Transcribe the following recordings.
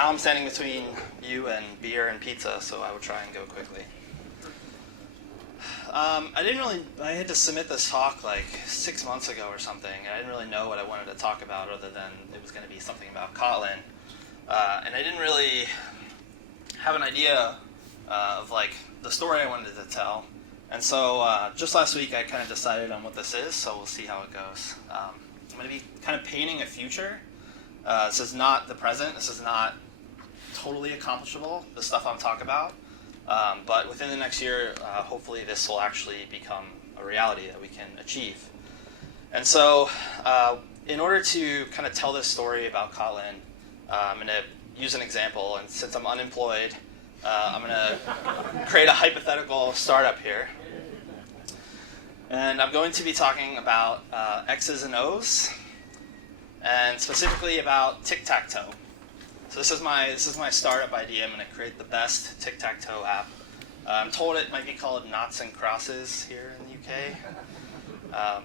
now I'm standing between you and beer and pizza, so I will try and go quickly. I had to submit this talk like 6 months ago or something. I didn't really know what I wanted to talk about other than it was going to be something about Kotlin. And I didn't really have an idea of like the story I wanted to tell. And so just last week I kind of decided on what this is, so we'll see how it goes. I'm going to be kind of painting a future. This is not the present. This is not totally accomplishable, the stuff I'm talking about. But within the next year, hopefully this will actually become a reality that we can achieve. And so in order to kind of tell this story about Kotlin, I'm going to use an example. And since I'm unemployed, I'm going to create a hypothetical startup here. And I'm going to be talking about X's and O's, and specifically about tic-tac-toe. So this is my startup idea. I'm going to create the best tic-tac-toe app. I'm told it might be called Knots and Crosses here in the UK.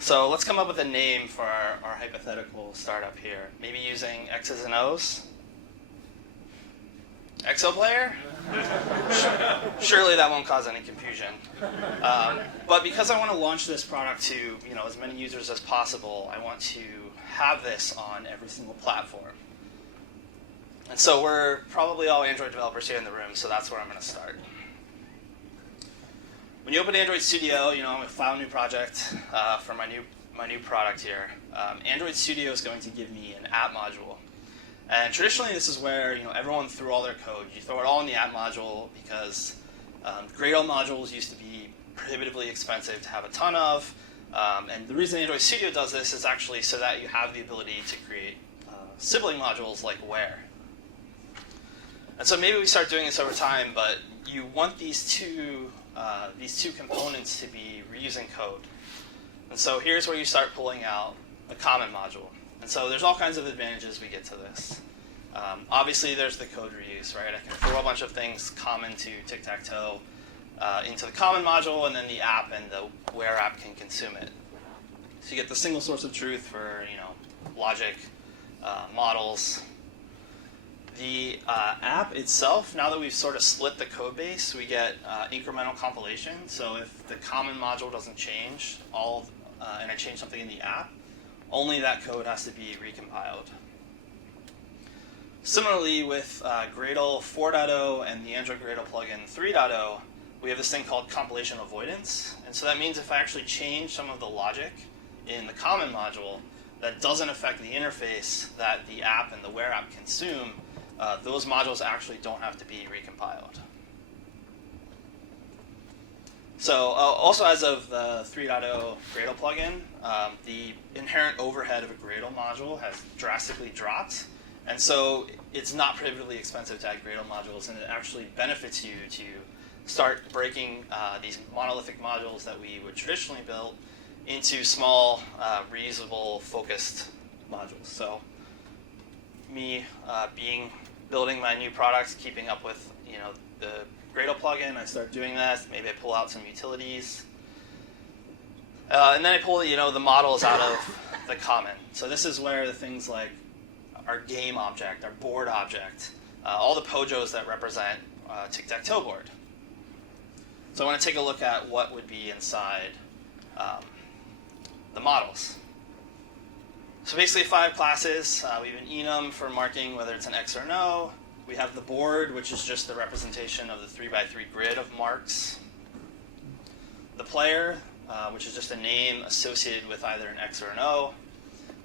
So let's come up with a name for our hypothetical startup here. Maybe using X's and O's. Exo player? Surely that won't cause any confusion. But because I want to launch this product to as many users as possible, I want to have this on every single platform. And so we're probably all Android developers here in the room, so that's where I'm going to start. When you open Android Studio, I'm going to file a new project for my new product here. Android Studio is going to give me an app module. And traditionally, this is where everyone threw all their code. You throw it all in the app module because Gradle modules used to be prohibitively expensive to have a ton of. And the reason Android Studio does this is actually so that you have the ability to create sibling modules like Where. And so maybe we start doing this over time, but you want these two components to be reusing code. And so here's where you start pulling out a common module. And so there's all kinds of advantages we get to this. Obviously, there's the code reuse, right? I can throw a bunch of things common to tic-tac-toe into the common module, and then the app and the Where app can consume it. So you get the single source of truth for logic, models. The app itself, now that we've sort of split the code base, we get incremental compilation. So if the common module doesn't change, and I change something in the app, only that code has to be recompiled. Similarly, with Gradle 4.0 and the Android Gradle plugin 3.0, we have this thing called compilation avoidance. And so that means if I actually change some of the logic in the common module, that doesn't affect the interface that the app and the Where app consume, those modules actually don't have to be recompiled. So also as of the 3.0 Gradle plugin, the inherent overhead of a Gradle module has drastically dropped. And so it's not prohibitively expensive to add Gradle modules, and it actually benefits you to start breaking these monolithic modules that we would traditionally build into small, reusable, focused modules. So me building my new products, keeping up with the Gradle plugin, I start doing that. Maybe I pull out some utilities, and then I pull the models out of the common. So this is where the things like our game object, our board object, all the pojos that represent tic-tac-toe board. So I want to take a look at what would be inside the models. So basically 5 classes. We have an enum for marking whether it's an X or an O. We have the board, which is just the representation of the 3x3 grid of marks. The player, which is just a name associated with either an X or an O.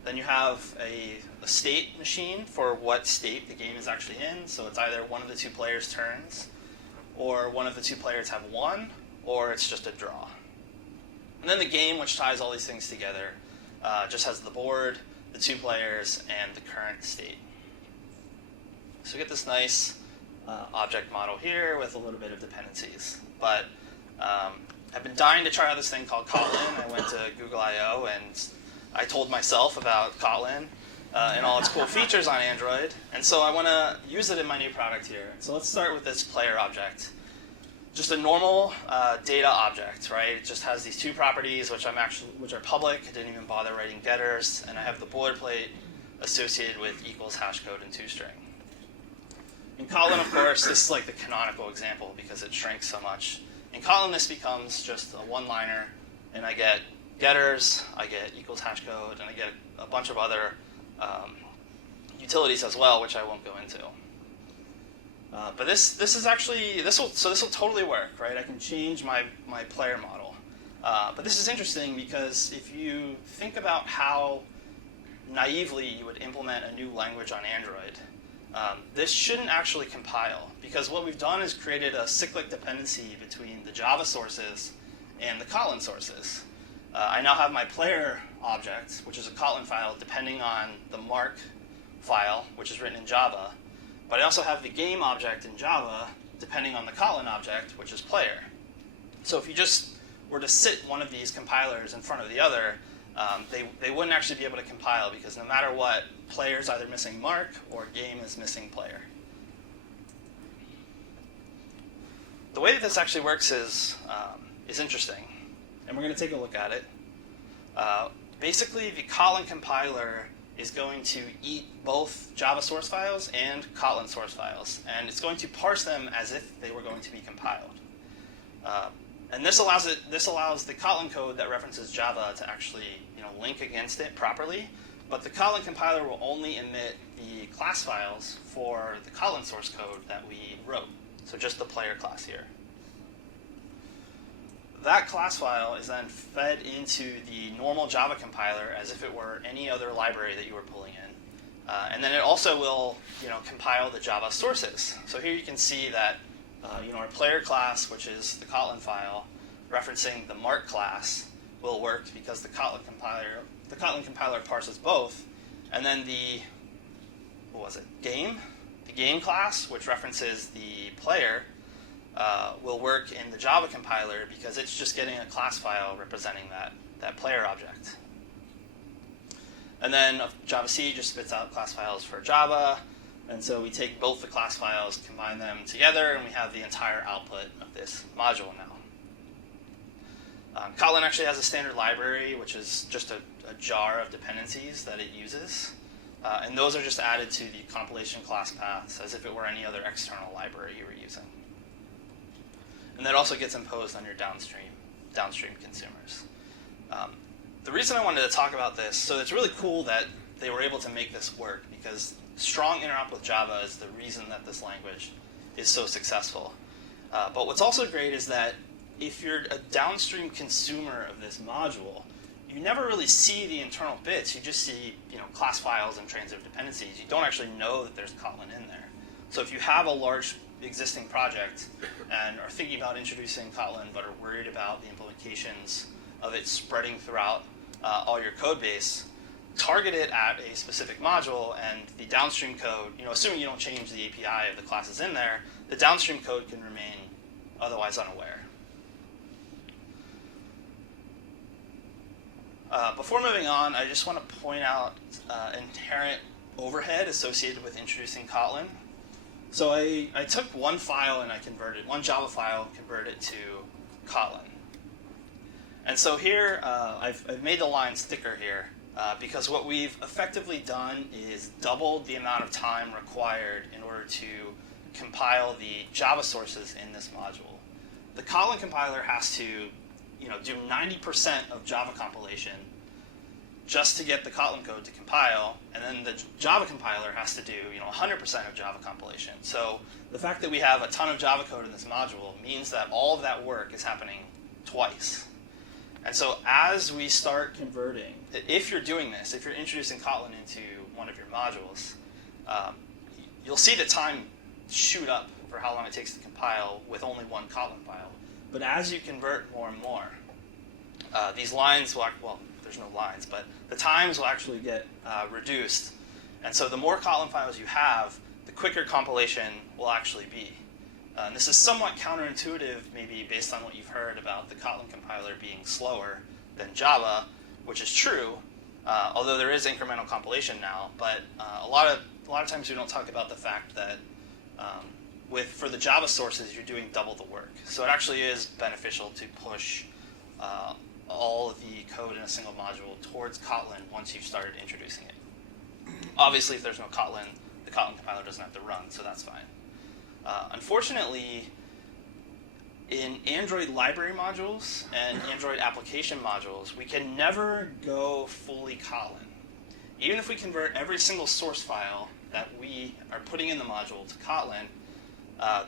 Then you have a state machine for what state the game is actually in. So it's either one of the 2 players' turns, or one of the 2 players have won, or it's just a draw. And then the game, which ties all these things together, just has the board, the 2 players, and the current state. So we get this nice object model here with a little bit of dependencies. But I've been dying to try out this thing called Kotlin. I went to Google I/O and I told myself about Kotlin and all its cool features on Android. And so I want to use it in my new product here. So let's start with this player object. Just a normal data object, right? It just has these 2 properties, which are public. I didn't even bother writing getters, and I have the boilerplate associated with equals hashcode and toString. In Kotlin, of course, this is like the canonical example because it shrinks so much. In Kotlin, this becomes just a one-liner, and I get getters, I get equals hash code, and I get a bunch of other utilities as well, which I won't go into. But this is actually this will totally work, right? I can change my player model. But this is interesting because if you think about how naively you would implement a new language on Android, this shouldn't actually compile, because what we've done is created a cyclic dependency between the Java sources and the Kotlin sources. I now have my player object, which is a Kotlin file, depending on the mark file, which is written in Java. But I also have the game object in Java, depending on the Kotlin object, which is player. So if you just were to sit one of these compilers in front of the other, they wouldn't actually be able to compile, because no matter what, player is either missing mark or game is missing player. The way that this actually works is interesting, and we're going to take a look at it. Basically, the Kotlin compiler is going to eat both Java source files and Kotlin source files, and it's going to parse them as if they were going to be compiled. And this allows the Kotlin code that references Java to actually link against it properly, but the Kotlin compiler will only emit the class files for the Kotlin source code that we wrote, so just the player class here. That class file is then fed into the normal Java compiler as if it were any other library that you were pulling in. And then it also will compile the Java sources. So here you can see that our player class, which is the Kotlin file, referencing the mark class, will work because the Kotlin compiler parses both. And then the game class, which references the player, will work in the Java compiler because it's just getting a class file representing that player object. And then Java-C just spits out class files for Java, and so we take both the class files, combine them together, and we have the entire output of this module now. Kotlin actually has a standard library, which is just a jar of dependencies that it uses, and those are just added to the compilation class paths as if it were any other external library you were using. And that also gets imposed on your downstream consumers. The reason I wanted to talk about this, so it's really cool that they were able to make this work, because strong interop with Java is the reason that this language is so successful. But what's also great is that if you're a downstream consumer of this module, you never really see the internal bits. You just see class files and transitive dependencies. You don't actually know that there's Kotlin in there. So if you have a large existing project and are thinking about introducing Kotlin but are worried about the implications of it spreading throughout all your code base, target it at a specific module, and the downstream code, assuming you don't change the API of the classes in there, the downstream code can remain otherwise unaware. Before moving on, I just want to point out inherent overhead associated with introducing Kotlin. So I took one file and one Java file, converted it to Kotlin. And so here, I've made the lines thicker here, because what we've effectively done is doubled the amount of time required in order to compile the Java sources in this module. The Kotlin compiler has to do 90% of Java compilation just to get the Kotlin code to compile, and then the Java compiler has to do 100% of Java compilation. So the fact that we have a ton of Java code in this module means that all of that work is happening twice. And so as we start converting, if you're doing this, if you're introducing Kotlin into one of your modules, you'll see the time shoot up for how long it takes to compile with only one Kotlin file. But as you convert more and more, these lines will, there's no lines, but the times will actually get reduced. And so the more Kotlin files you have, the quicker compilation will actually be. And this is somewhat counterintuitive, maybe based on what you've heard about the Kotlin compiler being slower than Java, which is true, although there is incremental compilation now. But a lot of times we don't talk about the fact that for the Java sources, you're doing double the work. So it actually is beneficial to push all of the code in a single module towards Kotlin once you've started introducing it. Obviously, if there's no Kotlin, the Kotlin compiler doesn't have to run, so that's fine. Unfortunately, in Android library modules and Android application modules, we can never go fully Kotlin. Even if we convert every single source file that we are putting in the module to Kotlin,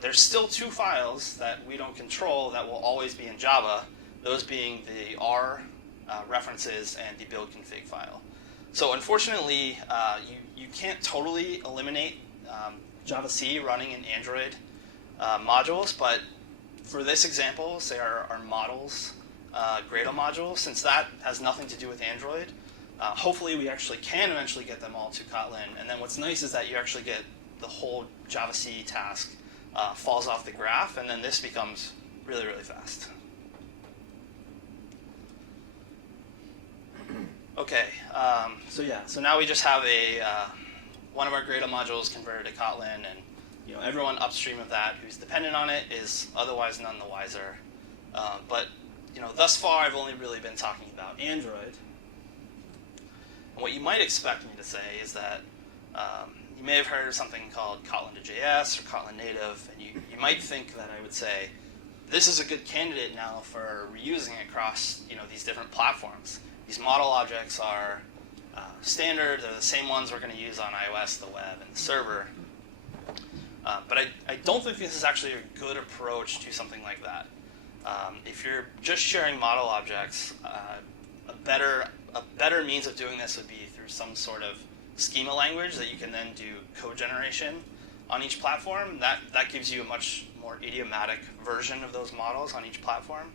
there's still two files that we don't control that will always be in Java, those being the R references and the build config file. So unfortunately, you can't totally eliminate Java-C running in Android modules, but for this example, say our models Gradle module, since that has nothing to do with Android, hopefully we actually can eventually get them all to Kotlin. And then what's nice is that you actually get the whole Java-C task falls off the graph, and then this becomes really, really fast. Okay, so now we just have one of our Gradle modules converted to Kotlin, and everyone upstream of that who's dependent on it is otherwise none the wiser. But thus far I've only really been talking about Android. And what you might expect me to say is that you may have heard of something called Kotlin to JS or Kotlin native, and you might think that I would say this is a good candidate now for reusing across these different platforms. These model objects are standard; they're the same ones we're going to use on iOS, the web, and the server. But I don't think this is actually a good approach to something like that. If you're just sharing model objects, a better means of doing this would be through some sort of schema language that you can then do code generation on each platform. That gives you a much more idiomatic version of those models on each platform.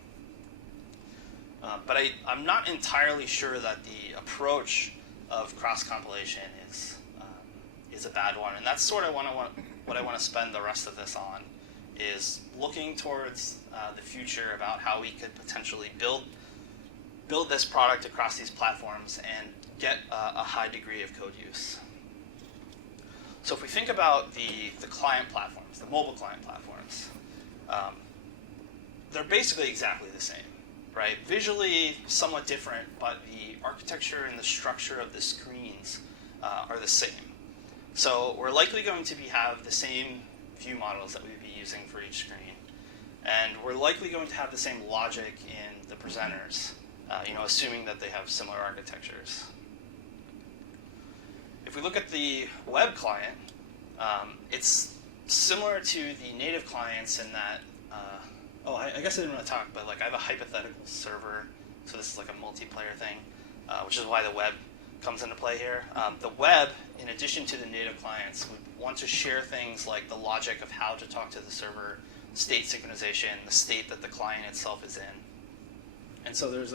But I'm not entirely sure that the approach of cross-compilation is a bad one, and that's sort of what I want to spend the rest of this on, is looking towards the future about how we could potentially build this product across these platforms and get a high degree of code use. So if we think about the client platforms, the mobile client platforms, they're basically exactly the same, right? Visually somewhat different, but the architecture and the structure of the screens are the same. So we're likely going to have the same view models that we'd be using for each screen. And we're likely going to have the same logic in the presenters, assuming that they have similar architectures. If we look at the web client, it's similar to the native clients in that, I guess I didn't want to talk, but I have a hypothetical server, so this is like a multiplayer thing, which is why the web comes into play here. The web, in addition to the native clients, would want to share things like the logic of how to talk to the server, state synchronization, the state that the client itself is in. And so there's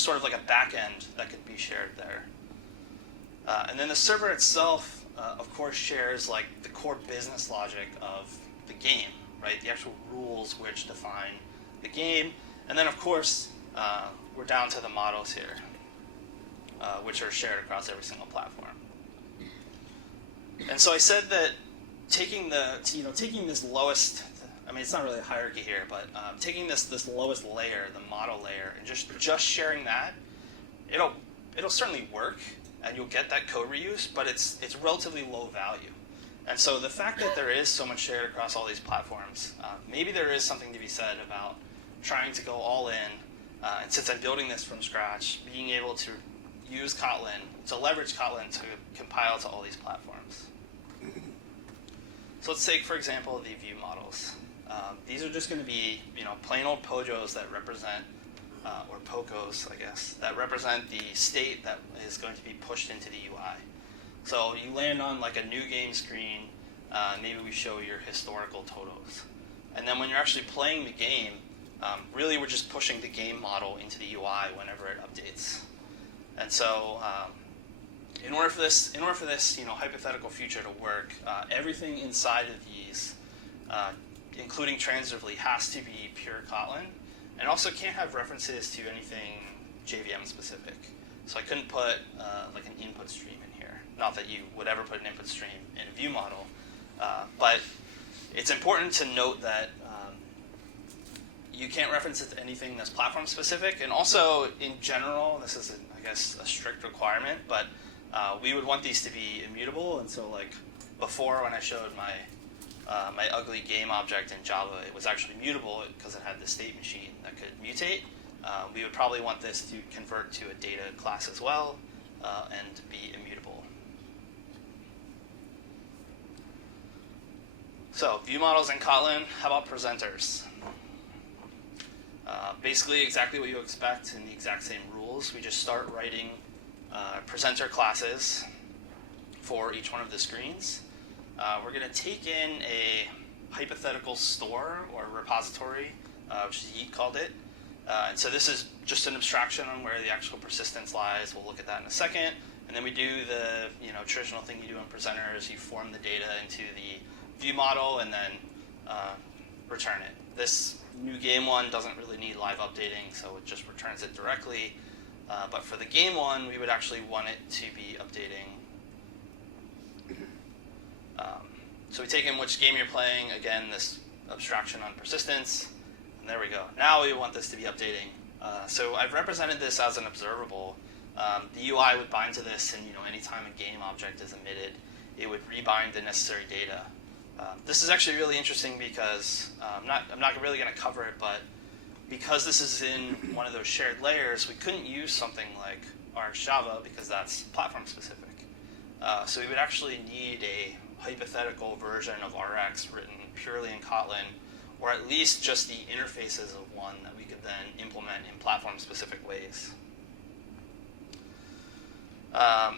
sort of like a back end that could be shared there. And then the server itself, of course, shares the core business logic of the game, right? The actual rules which define the game. And then, of course, we're down to the models here, which are shared across every single platform. And so I said that taking this lowest, it's not really a hierarchy here, but taking this lowest layer, the model layer, and just sharing that, it'll certainly work, and you'll get that code reuse, but it's relatively low value. And so the fact that there is so much shared across all these platforms, maybe there is something to be said about trying to go all in, and since I'm building this from scratch, being able to use Kotlin, to leverage Kotlin to compile to all these platforms. So let's take, for example, the view models. These are just going to be, plain old POJOs that represent, or POCOs, I guess, that represent the state that is going to be pushed into the UI. So you land on a new game screen, maybe we show your historical totals. And then when you're actually playing the game, really we're just pushing the game model into the UI whenever it updates. And so in order for this hypothetical future to work, everything inside of these, including transitively, has to be pure Kotlin, and also can't have references to anything JVM specific. So I couldn't put an input stream in here. Not that you would ever put an input stream in a view model, but it's important to note that you can't reference it to anything that's platform specific, and also in general, this is a strict requirement, but we would want these to be immutable. And so before, when I showed my my ugly game object in Java, it was actually mutable because it had the state machine that could mutate. We would probably want this to convert to a data class as well and be immutable. So view models in Kotlin, how about presenters? Basically exactly what you expect in the exact same rules. We just start writing presenter classes for each one of the screens. We're going to take in a hypothetical store or repository, which Yeet called it. And so this is just an abstraction on where the actual persistence lies. We'll look at that in a second. And then we do the traditional thing you do in presenters. You form the data into the view model and then return it. This new game one doesn't really need live updating, so it just returns it directly. But for the game one, we would actually want it to be updating. So we take in which game you're playing, again, this abstraction on persistence, and there we go. Now we want this to be updating. So I've represented this as an observable. The UI would bind to this, and anytime a game object is emitted, it would rebind the necessary data. This is actually really interesting because I'm not really going to cover it, but because this is in one of those shared layers, we couldn't use something like RxJava because that's platform specific. So we would actually need a hypothetical version of Rx written purely in Kotlin, or at least just the interfaces of one that we could then implement in platform specific ways.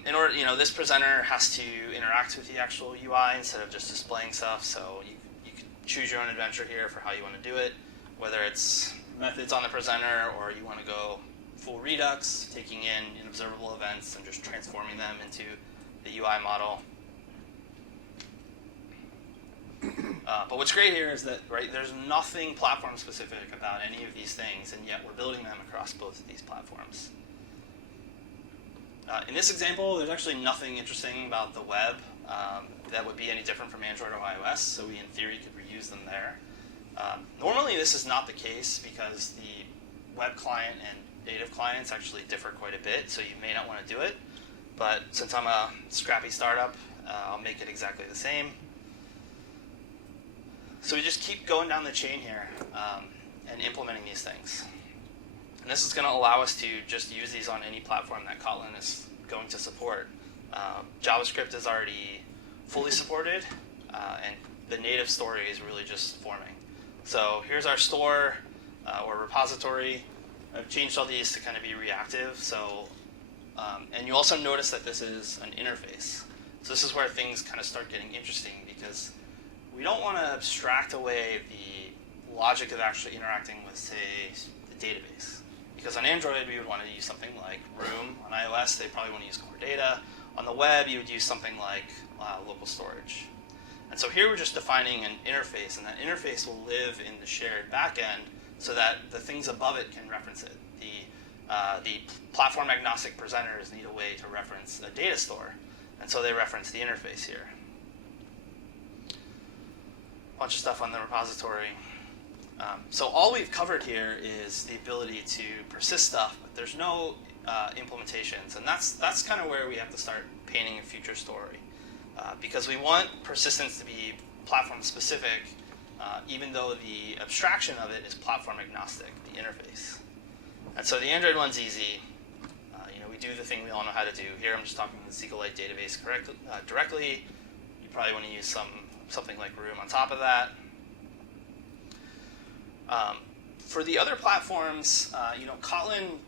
In order, this presenter has to interact with the actual UI instead of just displaying stuff. So you can choose your own adventure here for how you want to do it, whether it's methods on the presenter or you want to go full Redux, taking in observable events and just transforming them into the UI model. But what's great here is that there's nothing platform specific about any of these things, and yet we're building them across both of these platforms. In this example, there's actually nothing interesting about the web that would be any different from Android or iOS, so we in theory could reuse them there. Normally this is not the case because the web client and native clients actually differ quite a bit, so you may not want to do it. But since I'm a scrappy startup, I'll make it exactly the same. So we just keep going down the chain here and implementing these things. And this is going to allow us to just use these on any platform that Kotlin is going to support. JavaScript is already fully supported, and the native story is really just forming. So here's our store or repository. I've changed all these to kind of be reactive. So, and you also notice that this is an interface. So this is where things kind of start getting interesting because we don't want to abstract away the logic of actually interacting with, say, the database. Because on Android, we would want to use something like Room. On iOS, they probably want to use core data. On the web, you would use something like local storage. And so here we're just defining an interface, and that interface will live in the shared backend so that the things above it can reference it. The platform agnostic presenters need a way to reference a data store, and so they reference the interface here. Bunch of stuff on the repository. So all we've covered here is the ability to persist stuff, but there's no implementations, and that's kind of where we have to start painting a future story, because we want persistence to be platform specific, even though the abstraction of it is platform agnostic, the interface. And so the Android one's easy. We do the thing we all know how to do. Here I'm just talking the SQLite database directly. You probably want to use something like Room on top of that. For the other platforms, Kotlin,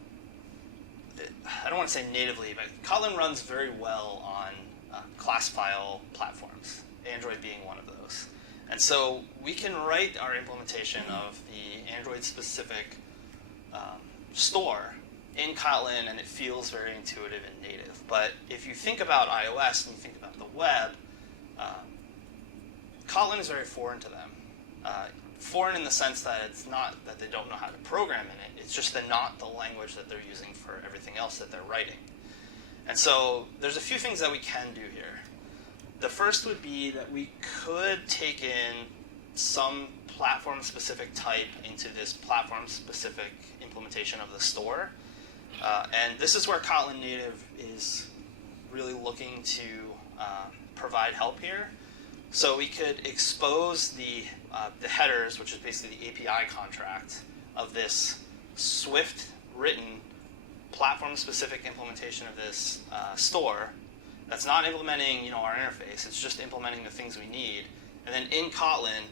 I don't want to say natively, but Kotlin runs very well on class file platforms, Android being one of those. And so we can write our implementation of the Android-specific store in Kotlin, and it feels very intuitive and native. But if you think about iOS and you think about the web, Kotlin is very foreign to them. Foreign in the sense that it's not that they don't know how to program in it, it's just not the language that they're using for everything else that they're writing. And so there's a few things that we can do here. The first would be that we could take in some platform-specific type into this platform-specific implementation of the store. And this is where Kotlin Native is really looking to provide help here. So we could expose the headers, which is basically the API contract of this Swift written platform-specific implementation of this store that's not implementing our interface. It's just implementing the things we need. And then in Kotlin,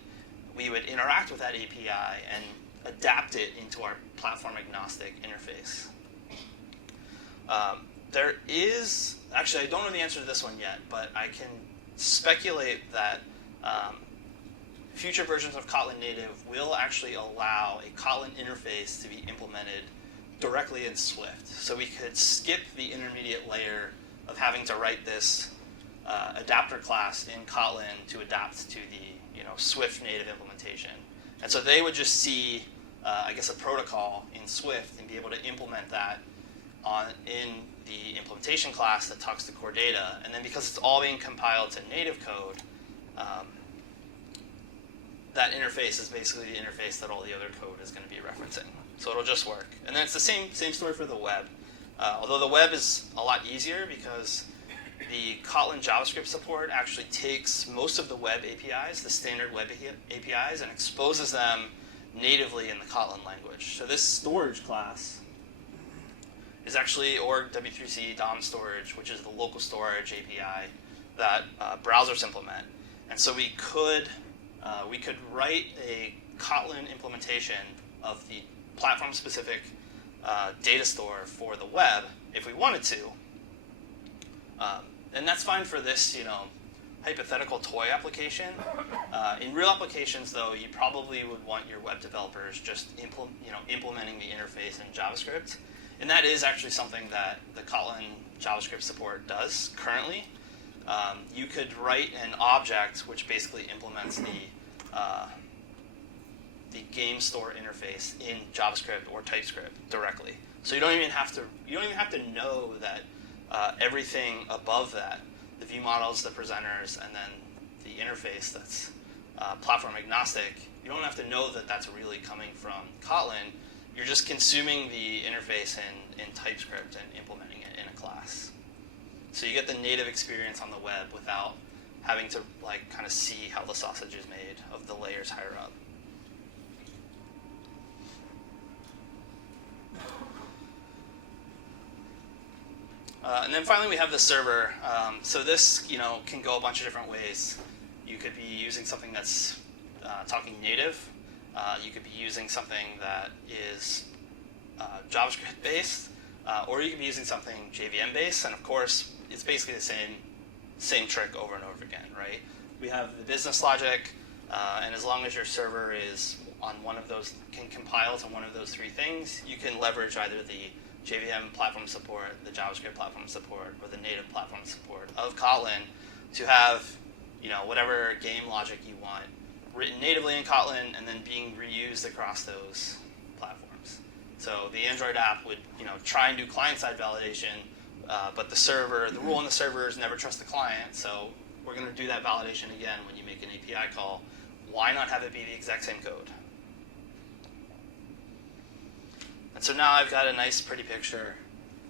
we would interact with that API and adapt it into our platform-agnostic interface. There is, actually I don't know the answer to this one yet, but I can speculate that future versions of Kotlin Native will actually allow a Kotlin interface to be implemented directly in Swift. So we could skip the intermediate layer of having to write this adapter class in Kotlin to adapt to the Swift native implementation. And so they would just see, I guess, a protocol in Swift and be able to implement that in the implementation class that talks to core data. And then because it's all being compiled to native code, that interface is basically the interface that all the other code is going to be referencing. So it'll just work. And then it's the same story for the web. Although the web is a lot easier because the Kotlin JavaScript support actually takes most of the web APIs, the standard web APIs, and exposes them natively in the Kotlin language. So this storage class is actually org W3C DOM storage, which is the local storage API that browsers implement. And so we could write a Kotlin implementation of the platform-specific data store for the web if we wanted to. And that's fine for this, hypothetical toy application. In real applications, though, you probably would want your web developers just implementing the interface in JavaScript. And that is actually something that the Kotlin JavaScript support does currently. You could write an object which basically implements the game store interface in JavaScript or TypeScript directly. So you don't even have to know that everything above that, the view models, the presenters, and then the interface that's platform agnostic, you don't have to know that that's really coming from Kotlin. You're just consuming the interface in TypeScript and implementing it in a class. So you get the native experience on the web without having to kind of see how the sausage is made of the layers higher up. And then finally we have the server. So this can go a bunch of different ways. You could be using something that's talking native. You could be using something that is JavaScript based, or you could be using something JVM based. And of course, it's basically the same trick over and over again, right? We have the business logic, and as long as your server is on one of those, can compile to one of those three things, you can leverage either the JVM platform support, the JavaScript platform support, or the native platform support of Kotlin to have whatever game logic you want written natively in Kotlin and then being reused across those platforms. So the Android app would try and do client-side validation, but the rule on the server is never trust the client. So we're going to do that validation again when you make an API call. Why not have it be the exact same code? And so now I've got a nice pretty picture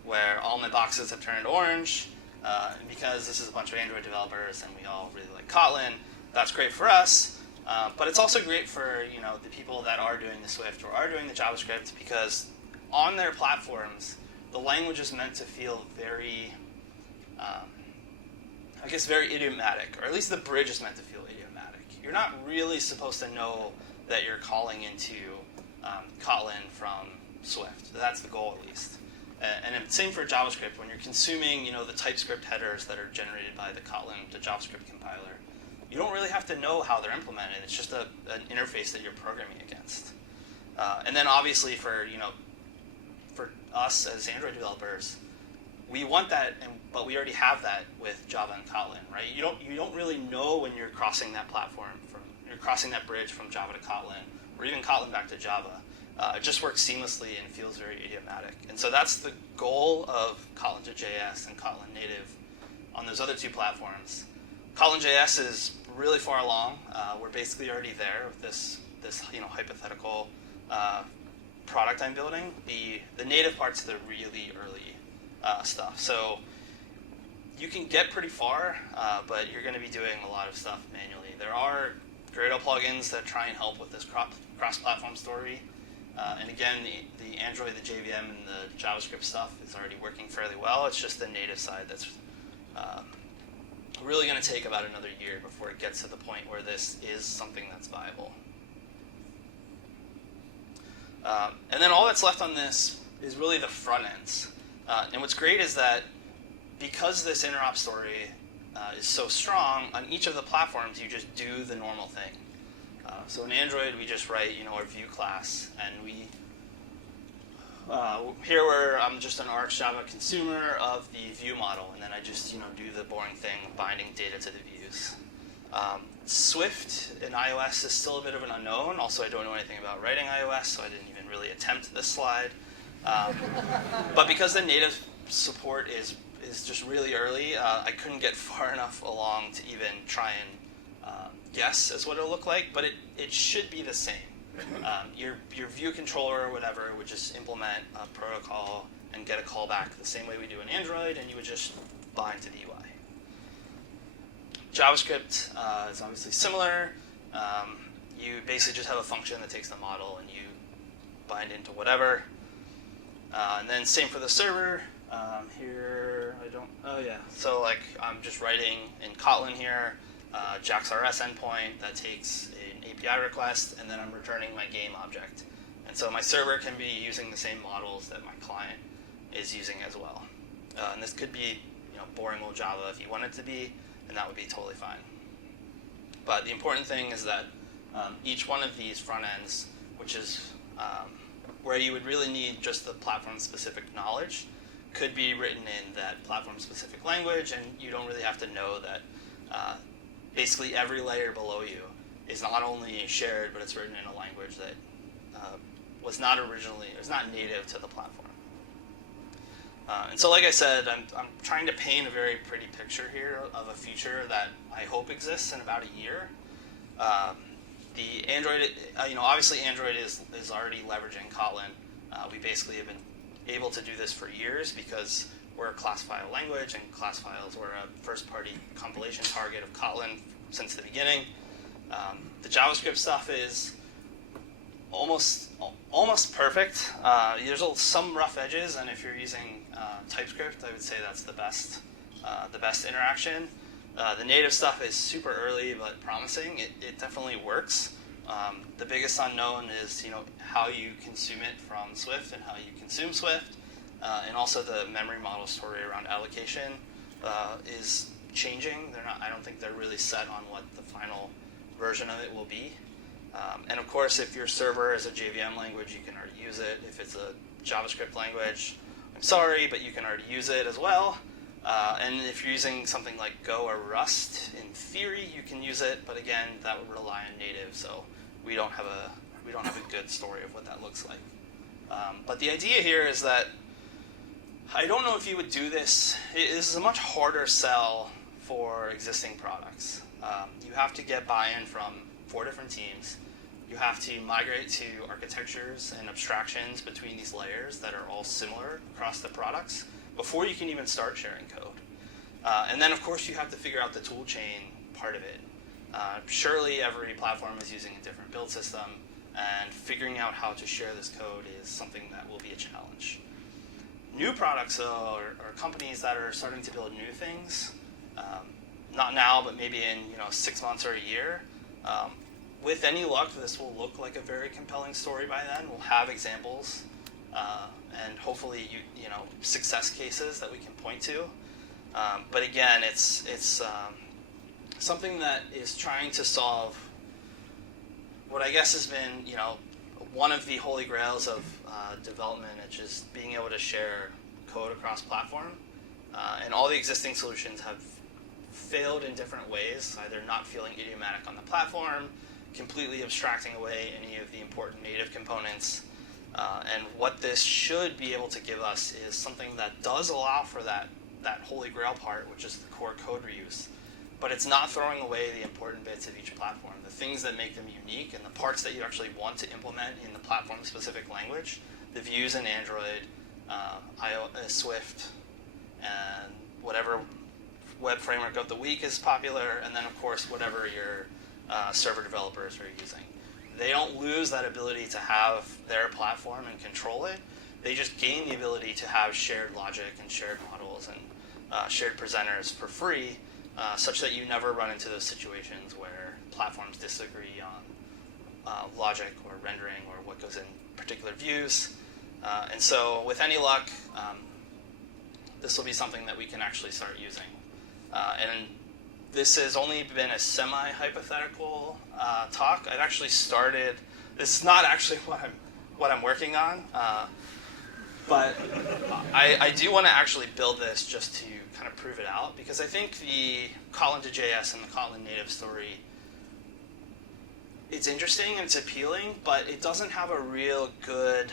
where all my boxes have turned orange, and because this is a bunch of Android developers and we all really like Kotlin, that's great for us. But it's also great for the people that are doing the Swift or are doing the JavaScript, because on their platforms, the language is meant to feel very, very idiomatic, or at least the bridge is meant to feel idiomatic. You're not really supposed to know that you're calling into Kotlin from Swift. That's the goal, at least. And same for JavaScript. When you're consuming, the TypeScript headers that are generated by the Kotlin to JavaScript compiler, you don't really have to know how they're implemented. It's just an interface that you're programming against. And then obviously for us as Android developers, we want that, but we already have that with Java and Kotlin, right? You don't really know when you're crossing that you're crossing that bridge from Java to Kotlin, or even Kotlin back to Java. It just works seamlessly and feels very idiomatic. And so that's the goal of Kotlin to JS and Kotlin native on those other two platforms. Kotlin JS is really far along. We're basically already there with this hypothetical product I'm building. The native part's the really early stuff. So you can get pretty far, but you're going to be doing a lot of stuff manually there are Gradle plugins that try and help with this cross-platform story. And again, the Android, the JVM, and the JavaScript stuff is already working fairly well. It's just the native side that's really going to take about another year before it gets to the point where this is something that's viable. And then all that's left on this is really the front ends. And what's great is that because this interop story is so strong, on each of the platforms you just do the normal thing. So in Android we just write our view class, and we here I'm just an Arch Java consumer of the view model, and then I just do the boring thing, binding data to the views. Swift in iOS is still a bit of an unknown. Also, I don't know anything about writing iOS, so I didn't even really attempt this slide. But because the native support is just really early, I couldn't get far enough along to even try and guess as what it'll look like, but it should be the same. Your view controller or whatever would just implement a protocol and get a callback the same way we do in Android, and you would just bind to the UI. JavaScript is obviously similar. You basically just have a function that takes the model and you bind into whatever. And then same for the server. Here, so like I'm just writing in Kotlin here, JAX-RS endpoint that takes an API request, and then I'm returning my game object. And so my server can be using the same models that my client is using as well. And this could be boring old Java if you want it to be, and that would be totally fine. But the important thing is that each one of these front ends, which is where you would really need just the platform-specific knowledge, could be written in that platform-specific language, and you don't really have to know that basically every layer below you is not only shared, but it's written in a language that was not native to the platform. And so, like I said, I'm trying to paint a very pretty picture here of a future that I hope exists in about a year. The Android, obviously Android is already leveraging Kotlin. We basically have been able to do this for years because we're a class file language, and class files were a first-party compilation target of Kotlin since the beginning. The JavaScript stuff is almost perfect. There's some rough edges, and if you're using TypeScript, I would say that's the best interaction. The native stuff is super early but promising. It definitely works. The biggest unknown is how you consume it from Swift and how you consume Swift, and also the memory model story around allocation is changing. I don't think they're really set on what the final version of it will be. And of course, if your server is a JVM language, you can already use it. If it's a JavaScript language, I'm sorry, but you can already use it as well. And if you're using something like Go or Rust, in theory, you can use it, but again, that would rely on native, so we don't have a good story of what that looks like. But the idea here is that I don't know if you would do this. This is a much harder sell for existing products. You have to get buy-in from 4 different teams. You have to migrate to architectures and abstractions between these layers that are all similar across the products before you can even start sharing code. And then, of course, you have to figure out the tool chain part of it. Surely every platform is using a different build system, and figuring out how to share this code is something that will be a challenge. New products, though, are companies that are starting to build new things. Not now, but maybe in 6 months or a year. With any luck, this will look like a very compelling story by then. We'll have examples, and hopefully, success cases that we can point to. But again, it's something that is trying to solve what I guess has been, one of the holy grails of development, which is being able to share code across platform. And all the existing solutions have failed in different ways, either not feeling idiomatic on the platform, completely abstracting away any of the important native components. And what this should be able to give us is something that does allow for that holy grail part, which is the core code reuse. But it's not throwing away the important bits of each platform, the things that make them unique, and the parts that you actually want to implement in the platform-specific language, the views in Android, Swift, and whatever web framework of the week is popular, and then, of course, whatever your server developers are using. They don't lose that ability to have their platform and control it. They just gain the ability to have shared logic and shared models and shared presenters for free, such that you never run into those situations where platforms disagree on logic or rendering or what goes in particular views. And so with any luck, this will be something that we can actually start using. And this has only been a semi-hypothetical talk. I've actually started, this is not actually what I'm working on, but I do want to actually build this just to kind of prove it out, because I think the Kotlin to JS and the Kotlin native story, it's interesting and it's appealing, but it doesn't have a real good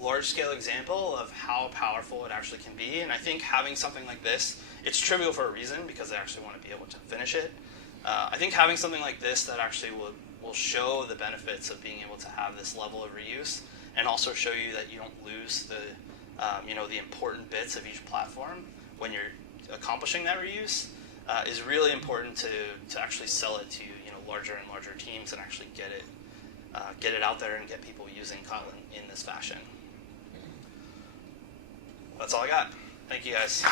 large-scale example of how powerful it actually can be. And I think having something like this, it's trivial for a reason, because I actually want to be able to finish it. I think having something like this that actually will show the benefits of being able to have this level of reuse, and also show you that you don't lose the the important bits of each platform when you're accomplishing that reuse, is really important to actually sell it to larger and larger teams and actually get it out there and get people using Kotlin in this fashion. That's all I got. Thank you guys.